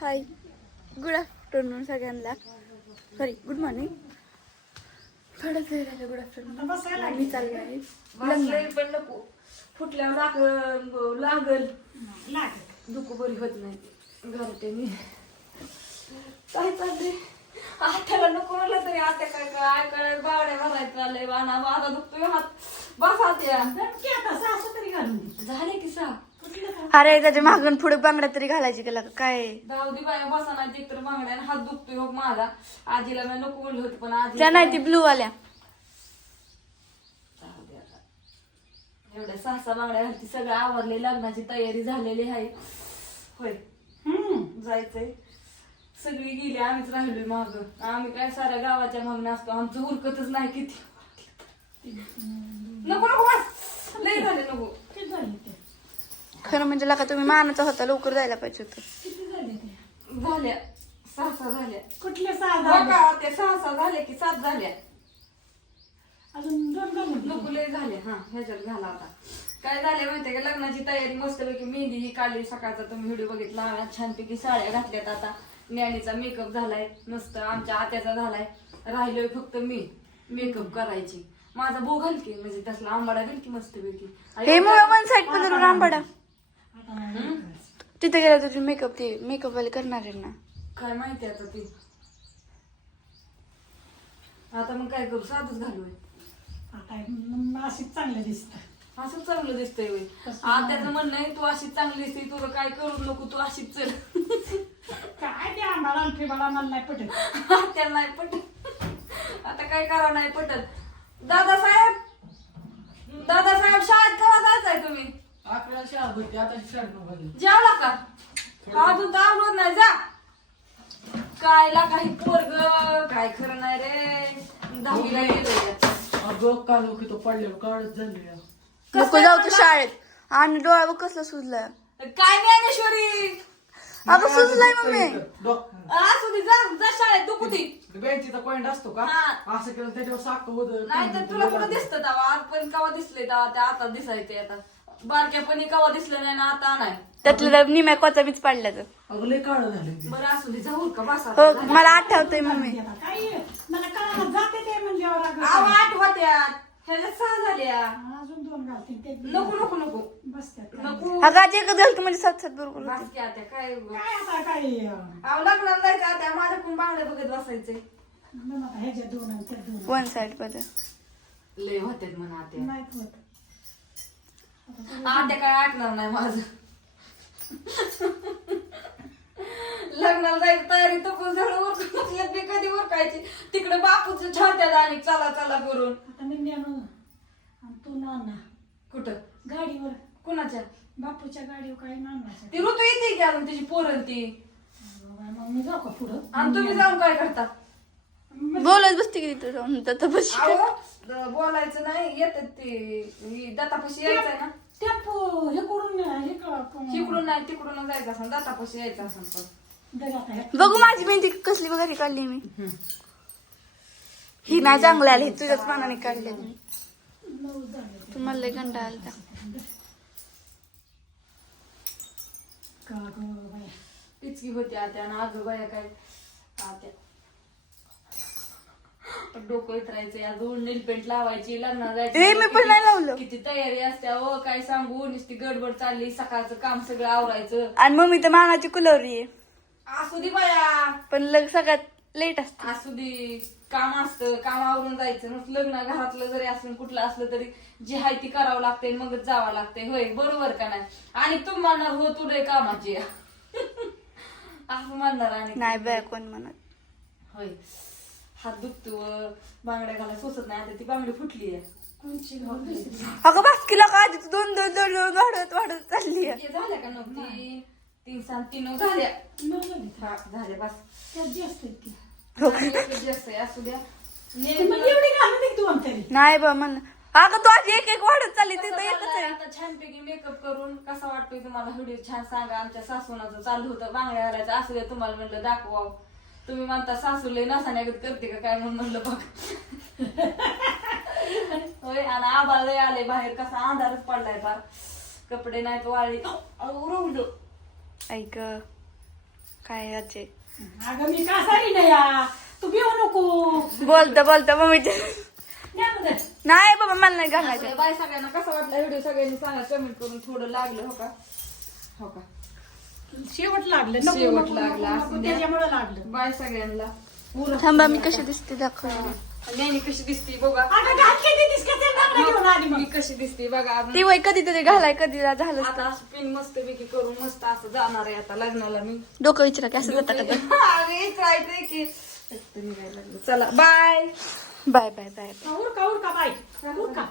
हाय, good afternoon सगळ्यांना. Sorry, good morning. थोडंच वेळ झालं. Good afternoon. मी चालले आहे पण नको फुटल्यावर लागल दुखू बरी होत नाही घरटे मी काय चाललंय. आत्याला नको म्हणलं तरी आत्या काय काय बावड्या भरायचं चाललंय. बाणा माझा दुखतोय हात. बस आत्या झाले की सा अरे त्याच्या मागून पुढे बांगड्या तरी घालायची का काय. दावदी बाया बसा नाही तर बांगड्या हात दुखतोय हो माझा. आजीला मी नको म्हणलं होतं पण आजी त्या नाही ती ब्लू वाल्या. एवढ्या 6 बांगड्या घालती. सगळं आवरले. लग्नाची तयारी झालेली आहे. होय जायचंय. सगळी गेली आम्हीच राहिलोय माग. आम्ही काय साऱ्या गावाच्या मागून असतो. आमचं उरकतच नाही. किती नको नको बस लय झाले नको. खरं म्हणजे लका तुम्ही मानाचा होता, लवकर जायला पाहिजे होतं. झाल्या 6 झाल्या. कुठल्या ते 6 झाल्या की 7 झाल्या. अजून 2 झाले. नको लय झाल्या. हा ह्याच्यात घाला आता. काय झालंय माहितीये का लग्नाची तयारी मस्तपैकी मेहंदी ही काढली सकाळचा. तुम्ही व्हिडिओ बघितला. छानपैकी साड्या घातल्यात. आता न्याणीचा मेकअप झालाय मस्त. आमच्या आत्याचा झालाय. राहिलोय फक्त मी मेकअप करायची. माझा बो घाल की म्हणजे तसला आंबाडा घाल की मस्तपैकी. हे मग वन साईड पण आंबाडा तिथे गेला तुझी मेकअप ते मेकअप वाले करणार आहे ना. काय माहिती आता ती. आता मग काय करू साधच घालूय. आता अशीच चांगलं दिसत. असं चांगलं दिसतंय होय. आत्याचं म्हणणं आहे तू अशीच चांगली दिसते. तुला काय करू नको तू अशीच चल. काय ते आंबाळा फिबाळा मला नाही पटत. त्याला नाही पटत. आता काय करावं नाही पटत. दादासाहेब शाळेत केव्हा जायचंय तुम्ही. 11 शाळा होती आता शाळेत जेवला का अजून तर आवडत नाही. जा काय ला काही पोरग काय खरं नाही रे. 10वीला गेलोय. अगं काल की तो पडल्यावर काळच झाली. नको जाऊ तू शाळेत. आणि डोळा बघ कसला सुजलाय. काय ज्ञानेश्वरी अगं सुजलाय मम्मी. असू दे जा जा शाळेत दुखू ती. बेंचीचा पॉइंट असतो का हा. असं केलं त्याच्यावर साखर होत नाही तर तुला कुठं दिसतं तेव्हा. आज पण कवा दिसले तेव्हा ते आता दिसायचे. आता बारक्यापणी कवा दिसलं नाही ना आता नाही. त्यातलं निम्या कोचा मीच पाडल्या तर. अगं लय काळ झाले. बरं असू दे जाऊ का बसा. हो मला आठवतंय मम्मी. काय मला कळायला जाते ते म्हणल्यावर आव आठवत्यात ह्याच्यात 6 झाल्या. अजून 2 घालतील ते नको नको नको बसतात. नको अगं आज एकच झालं म्हणजे 7-7 बरोबर होते. बस की आता काय काय आता काय आव लग्नाला जायचं आता माझ्याकडून बांगड्या बघत बसायचे. आता ह्याच्या 2 आणि त्या 2 वन साईड मध्ये लय होत्यात म्हणा आत्या. नाही होत. आत्या काय आटणार नाही माझं. लग्नाला जायची तयारी तो पण झालं उरकून मी कधी उरकायची. तिकडे बापूच छात्यात आणि चला चला करून. आता मी नेलो आणि तू नाना कुठं गाडीवर कुणाच्या बापूच्या गाडीवर काही नानाच्या. ती ऋतू येते की अजून तिची पोरण ती. मग मी जाऊ का पुढं. आणि तुम्ही जाऊन काय करता. बोलत बसते की तिथं जाऊन दत्तापाशी. अहो बोलायचं नाही येतात ते दत्तापाशी यायचंय ना. टेम्पो हे करून हे तिकडून नाही तिकडून जायचं असं दत्तापाशी यायचं असं पण. बघू माझी मेहंदी कसली वगैरे काढली मी. ही नाही चांगली आली. तुझ्याच मनाने काढली मी. 9 झाले. तुम्हाला लय कंटाळा आलता. का गं बाया. पिचकी होती आत्या आणि आजू बाया काय आत्या डोकं इतरायचं अजून नीलपेंट लावायची लग्नाला ए मी पण नाही लावलं. किती तयारी असते. हो काय सांगू नुसती गडबड चालली. सकाळचं काम सगळं आवरायचं. आणि मम्मी तर मानाची कुलवरी आहे. असू दे बाया पण सगळ्यात लेट असते. असू दे काम असतं. काम आवरून जायचं. मग लग्न घरातलं जरी असलं कुठलं असलं तरी जी हाय ती करावं लागते. मगच जावं लागते. होय बरोबर का नाही. आणि तू म्हणणार हो तू रे कामाची असं म्हणणार. आणि नाही बाय कोण म्हणत. होय हात दुखतो बांगड्या घाला सोसत नाही. आता ती बांगडी फुटली आहे. कोणची गाव दिसली? अगं बास्कीला का आधी 2 वाढत चालली आहे. हे झाल्या का नव्हती 3 7 3 झाल्या. 9 झाले. हा झाल्या बस. त्यात जास्त आहेत ती. आणि एकच जास्त आहे. असू द्या मग एवढी घालून एक 2 तरी. नाही बा म्हण. अगं तू आधी एक वाढत चालली ते तर एकच आहे. आता छानपैकी मेकअप करून कसा वाटतोय तुम्हाला व्हिडिओ छान सांगा. आमच्या सासूनाचं चालू होतं बांगड्या घालायचं. असू द्या तुम्हाला म्हणलं दाखवावं. तुम्ही म्हणता सासूले नसाण्यागत करते का काय म्हणून म्हणलं बघ. होय आणि आभाळ लय आले बाहेर. कसा अंधारच पडलाय फार. कपडे नाहीत वाळली. उरवलं ऐक काय आजी अगं मी का सारी नाही या तू घेऊ नको बोलता मम्मी या ना ते. नाही बाबा मला नाही घालायचं बाय सगळ्यांना कसा वाटला व्हिडिओ सगळ्यांनी सांगा कमेंट करून. थोडं लागलं हो का, हो का, शेवट लागलं नको, शेवट नको, लागला, नको, असू नको, द्या. त्याच्यामुळे लागलं. बाय सगळ्यांना. थांबा मी कशी दिसते दाखव नेहमी कशी दिसती बघा, अगं घाल किती दिसते ते बांगड्या घेऊन आली मी मग. कशी दिसती बघा. ती वय कधी तरी घालाय कधी झालं आता पिन मस्त पैकी करून मस्त असं जाणार आहे आता लग्नाला मी. डोकं विचारा की असं जाता का ते? अरे ट्राय की चला बाय. बाय बाय बाय उरका बाय उरका